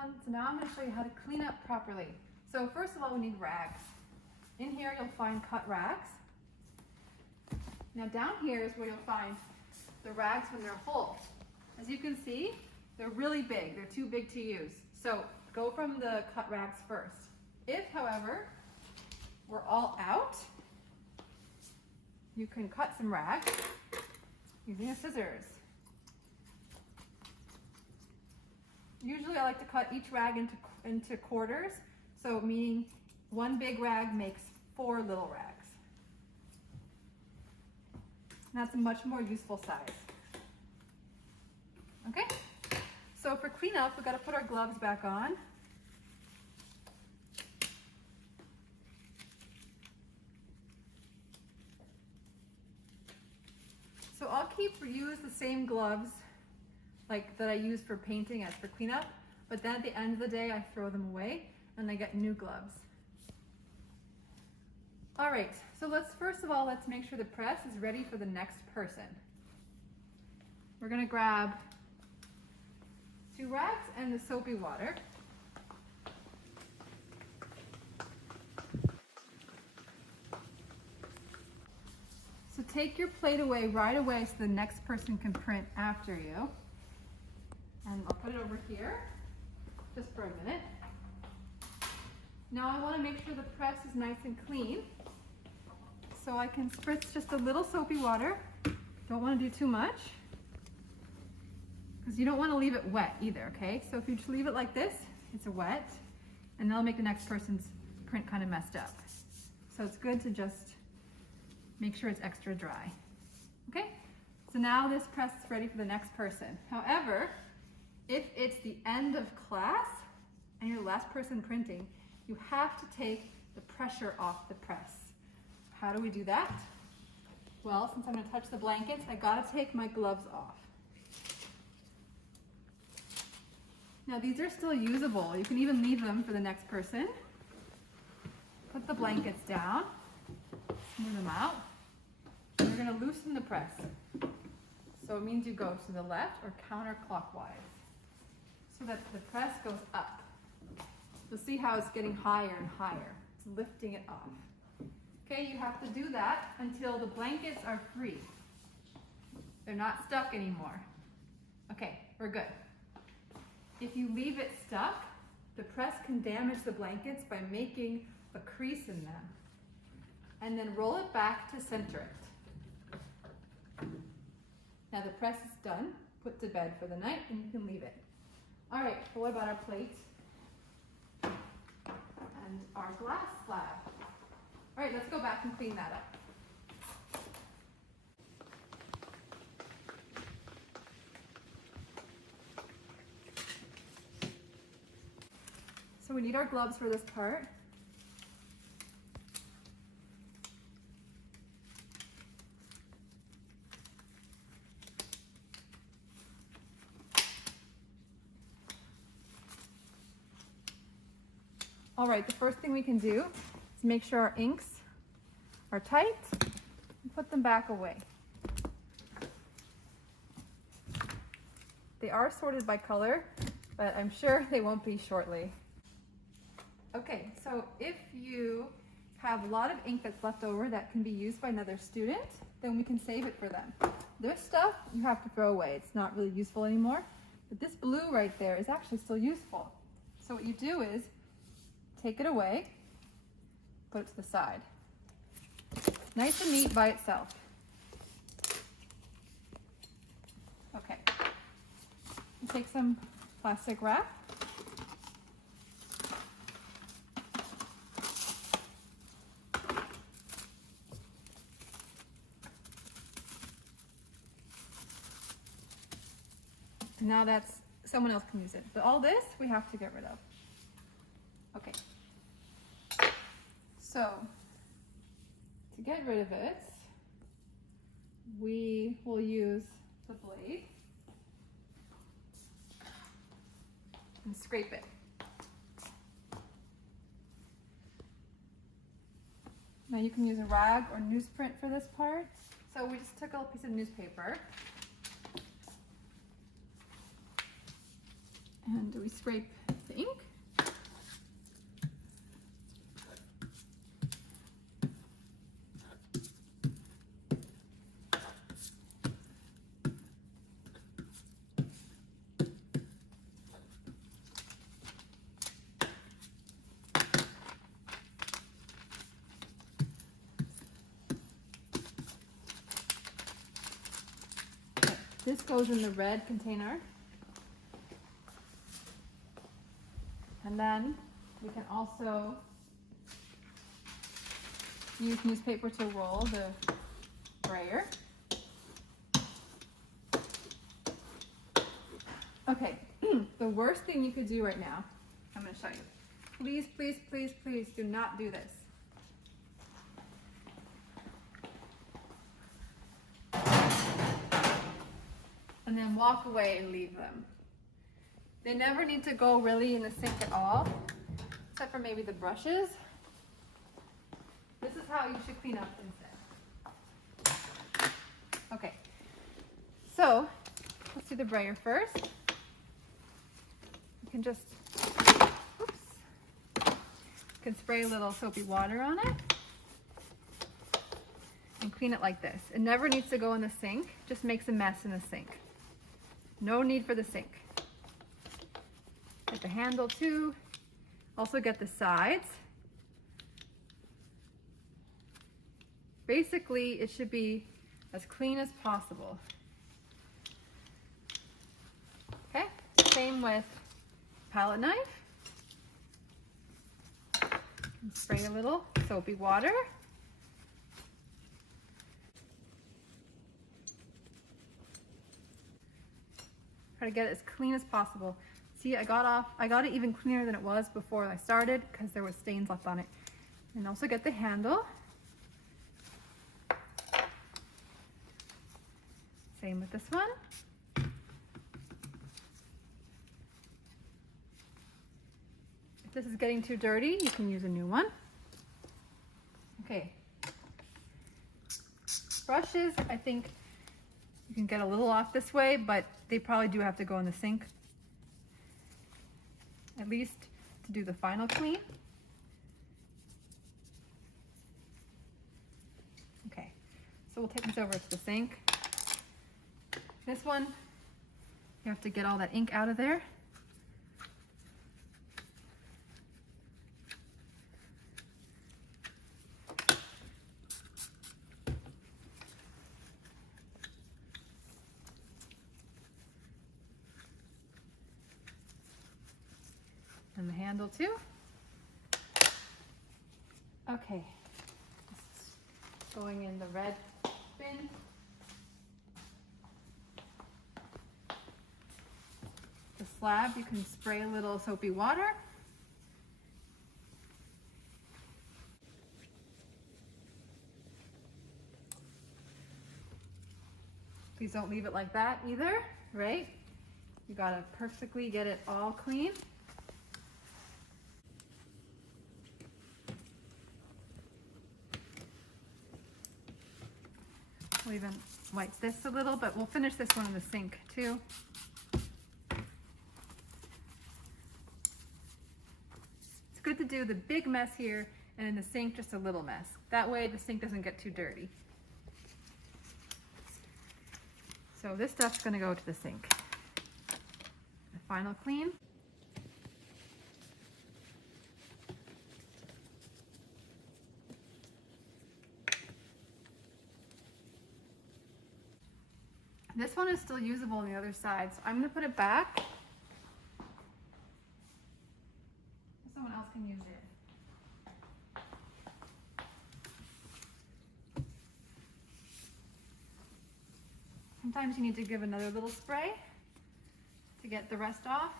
everyone. So now I'm going to show you how to clean up properly. So first of all, we need rags. In here you'll find cut rags. Now down here is where you'll find the rags when they're whole. As you can see, they're really big. They're too big to use. So go from the cut rags first. If, however, we're all out, you can cut some rags using a scissors. Usually I like to cut each rag into quarters, so meaning one big rag makes 4 little rags. And that's a much more useful size. Okay, so for cleanup, we've got to put our gloves back on. So I'll reuse the same gloves like that I use for painting as for cleanup, but then at the end of the day I throw them away and I get new gloves. All right, so let's make sure the press is ready for the next person. We're gonna grab 2 rags and the soapy water. So take your plate away right away so the next person can print after you. And I'll put it over here, just for a minute. Now I want to make sure the press is nice and clean. So I can spritz just a little soapy water. Don't want to do too much, because you don't want to leave it wet either, okay? So if you just leave it like this, it's wet, and that'll make the next person's print kind of messed up. So it's good to just make sure it's extra dry. Okay? So now this press is ready for the next person. However, if it's the end of class and you're the last person printing, you have to take the pressure off the press. How do we do that? Well, since I'm going to touch the blankets, I got to take my gloves off. Now these are still usable. You can even leave them for the next person. Put the blankets down, smooth them out. And you're going to loosen the press. So it means you go to the left or counterclockwise, so that the press goes up. You'll see how it's getting higher and higher. It's lifting it off. Okay, you have to do that until the blankets are free. They're not stuck anymore. Okay, we're good. If you leave it stuck, the press can damage the blankets by making a crease in them. And then roll it back to center it. Now the press is done, put to bed for the night, and you can leave it. All right, so what about our plate and our glass slab? All right, let's go back and clean that up. So we need our gloves for this part. All right, the first thing we can do is make sure our inks are tight and put them back away. They are sorted by color, but I'm sure they won't be shortly. Okay, so if you have a lot of ink that's left over that can be used by another student, then we can save it for them. This stuff you have to throw away. It's not really useful anymore, but this blue right there is actually still useful. So what you do is take it away, put it to the side. Nice and neat by itself. Okay. You take some plastic wrap. And now someone else can use it. But all this we have to get rid of. Okay. So, to get rid of it, we will use the blade and scrape it. Now you can use a rag or newsprint for this part. So we just took a piece of newspaper and we scrape the This goes in the red container. And then we can also use newspaper to roll the sprayer. Okay, the worst thing you could do right now, I'm going to show you. Please, please, please, please do not do this. And then walk away and leave them. They never need to go really in the sink at all, except for maybe the brushes. This is how you should clean up instead. Okay, so let's do the brayer first. You can just, oops, you can spray a little soapy water on it and clean it like this. It never needs to go in the sink, just makes a mess in the sink. No need for the sink. Get the handle too. Also get the sides. Basically, it should be as clean as possible. Okay, same with palette knife. And spray a little soapy water. Try to get it as clean as possible. See, I got it even cleaner than it was before I started because there were stains left on it. And also get the handle. Same with this one. If this is getting too dirty, you can use a new one. Okay. Brushes, I think you can get a little off this way, but they probably do have to go in the sink, at least to do the final clean. Okay, so we'll take this over to the sink. This one, you have to get all that ink out of there. And the handle too. Okay, this is going in the red bin. The slab, you can spray a little soapy water. Please don't leave it like that either, right? You gotta perfectly get it all clean. We'll even wipe this a little, but we'll finish this one in the sink too. It's good to do the big mess here and in the sink just a little mess. That way the sink doesn't get too dirty. So this stuff's gonna go to the sink. The final clean. This one is still usable on the other side, so I'm going to put it back. Someone else can use it. Sometimes you need to give another little spray to get the rest off.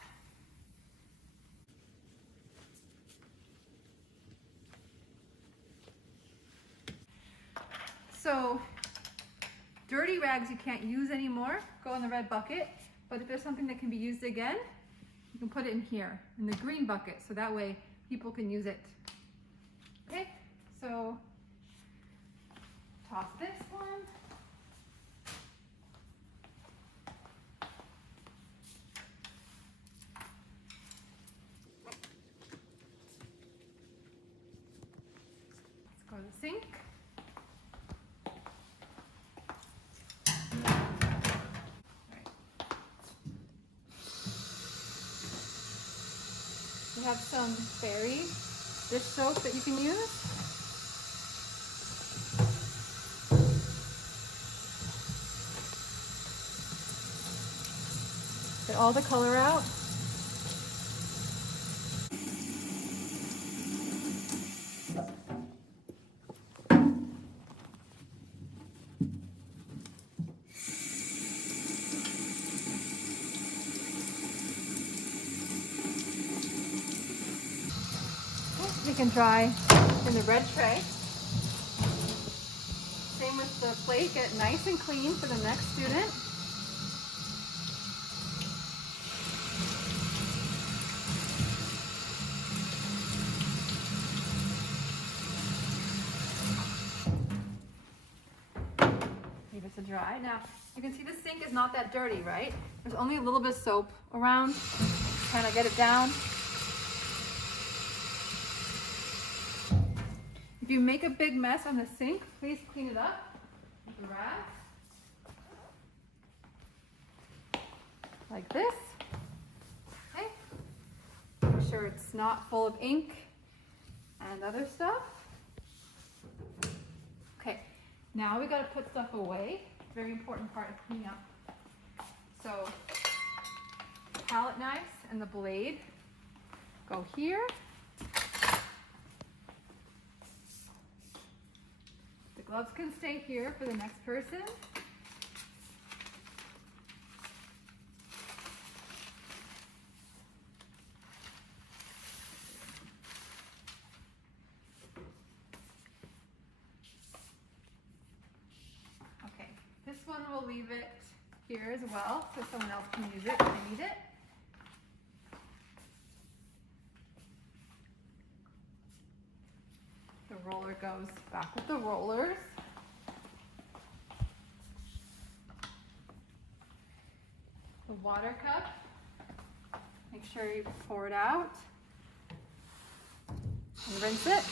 So, dirty rags you can't use anymore, go in the red bucket, but if there's something that can be used again, you can put it in here, in the green bucket, so that way people can use it. Okay, so toss this one. Let's go to the sink. We have some fairy dish soap that you can use. all the color out. You can dry in the red tray. Same with the plate, get it nice and clean for the next student. Leave it to dry. Now, you can see the sink is not that dirty, right? There's only a little bit of soap around. Kind of get it down. If you make a big mess on the sink, please clean it up with a rag. Like this. Okay. Make sure it's not full of ink and other stuff. Okay, now we gotta put stuff away. Very important part of cleaning up. So, the palette knives and the blade go here. The gloves can stay here for the next person. Okay, this one we'll leave it here as well so someone else can use it if they need it. The roller goes back with the rollers. The water cup, make sure you pour it out and rinse it.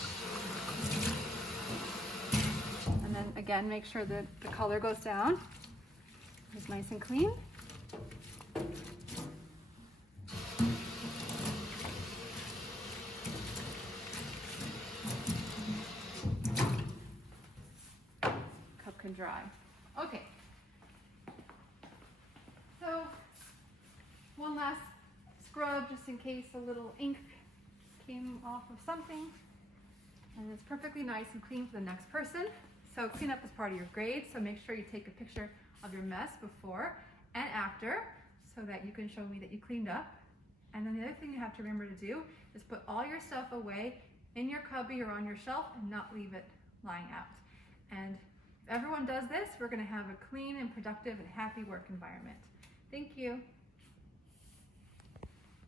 And then again, make sure that the color goes down. It's nice and clean. Cup can dry. Okay. So, one last scrub just in case a little ink came off of something. And it's perfectly nice and clean for the next person. So cleanup is part of your grade, so make sure you take a picture of your mess before and after so that you can show me that you cleaned up. And then the other thing you have to remember to do is put all your stuff away in your cubby or on your shelf and not leave it lying out. And if everyone does this, we're going to have a clean and productive and happy work environment. Thank you.